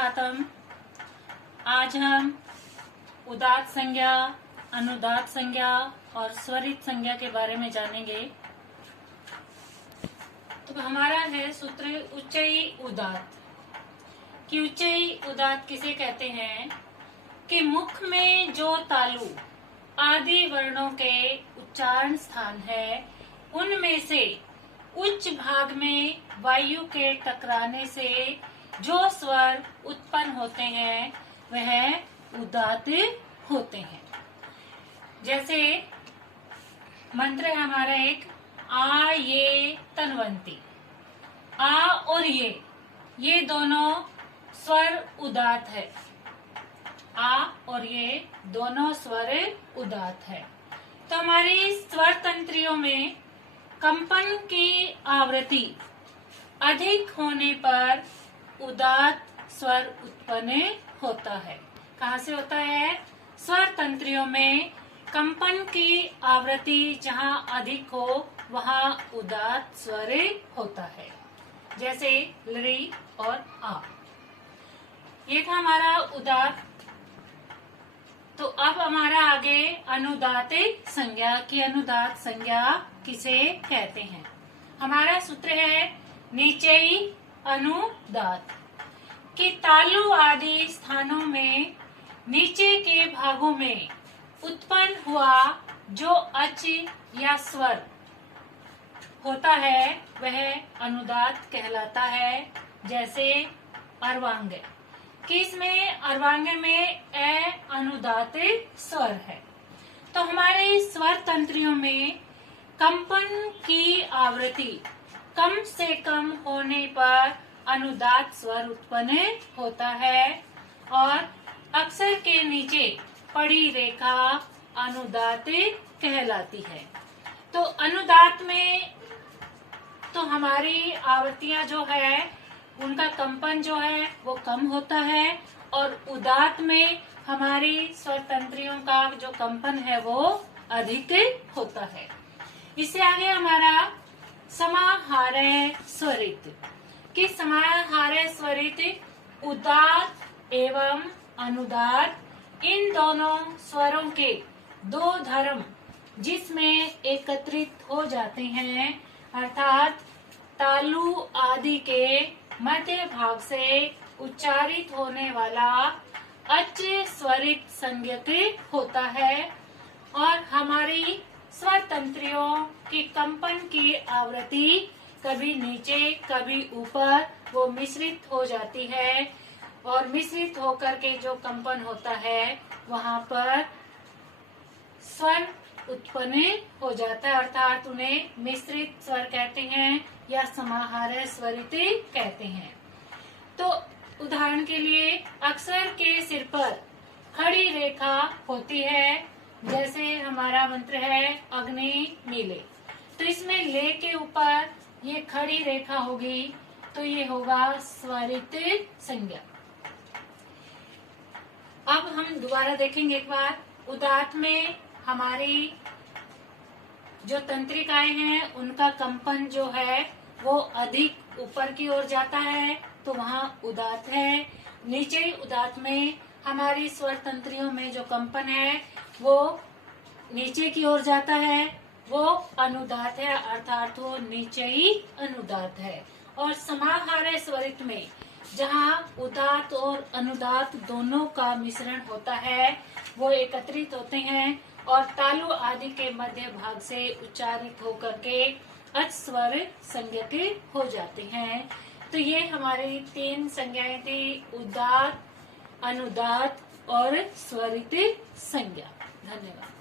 सुप्रभातम। आज हम उदात्त संज्ञा, अनुदात्त संज्ञा और स्वरित संज्ञा के बारे में जानेंगे। तो हमारा है सूत्र उच्चई उदात्त। कि उच्चई उदात्त किसे कहते हैं? कि मुख में जो तालु आदि वर्णों के उच्चारण स्थान है, उनमें से उच्च भाग में वायु के टकराने से जो स्वर उत्पन्न होते हैं वह उदात्त होते हैं। जैसे मंत्र है हमारा एक, आ ये तन्वंती। आ और ये दोनों स्वर उदात्त है। आ और ये दोनों स्वर उदात्त है। तो हमारी स्वर तंत्रियों में कंपन की आवृत्ति अधिक होने पर उदात्त स्वर उत्पन्न होता है। कहाँ से होता है? स्वर तंत्रियों में कंपन की आवृत्ति जहाँ अधिक हो वहाँ उदात्त स्वर होता है। जैसे लरी और आ। ये था हमारा उदात्त। तो अब हमारा आगे अनुदात्त संज्ञा की अनुदात्त संज्ञा किसे कहते हैं? हमारा सूत्र है नीचई अनुदात्त। कि तालु आदि स्थानों में नीचे के भागों में उत्पन्न हुआ जो अच या स्वर होता है वह अनुदात्त कहलाता है। जैसे अर्वांग, कि इसमें अर्वांग में ए अनुदात्त स्वर है। तो हमारे स्वर तंत्रियों में कंपन की आवृत्ति कम से कम होने पर अनुदात्त स्वर उत्पन्न होता है और अक्षर के नीचे पड़ी रेखा अनुदात्त कहलाती है। तो अनुदात्त में तो हमारी आवृत्तियां जो है उनका कंपन जो है वो कम होता है और उदात्त में हमारी स्वर तंत्रियों का जो कंपन है वो अधिक होता है। इससे आगे हमारा समाहारय स्वरित। कि समाहारय स्वरित उदात्त एवं अनुदात्त इन दोनों स्वरों के दो धर्म जिसमें एकत्रित हो जाते हैं, अर्थात तालु आदि के मध्य भाग से उच्चारित होने वाला अच स्वरित संज्ञक होता है और हमारी स्वर तंत्रियों की कंपन की आवृत्ति कभी नीचे कभी ऊपर वो मिश्रित हो जाती है और मिश्रित होकर के जो कंपन होता है वहाँ पर स्वर उत्पन्न हो जाता है, अर्थात उन्हें मिश्रित स्वर कहते हैं या समाहारय स्वरित कहते हैं। तो उदाहरण के लिए अक्षर के सिर पर खड़ी रेखा होती है। जैसे हमारा मंत्र है अग्नि नीले, तो इसमें ले के ऊपर ये खड़ी रेखा होगी तो ये होगा स्वरित संज्ञा। अब हम दोबारा देखेंगे एक बार। उदात्त में हमारी जो तंत्रिकाएं हैं उनका कंपन जो है वो अधिक ऊपर की ओर जाता है तो वहाँ उदात्त है। नीचे उदात्त में हमारी स्वर तंत्रियों में जो कंपन है वो नीचे की ओर जाता है, वो अनुदात्त है, अर्थात वो नीचे ही अनुदात्त है। और समाहारय स्वरित में जहाँ उदात्त और अनुदात्त दोनों का मिश्रण होता है वो एकत्रित होते हैं और तालु आदि के मध्य भाग से उच्चारित होकर के अच स्वर संज्ञक हो जाते हैं। तो ये हमारी 3 संज्ञाएं थी, उदात्त, अनुदात्त और स्वरित संज्ञा। धन्यवाद।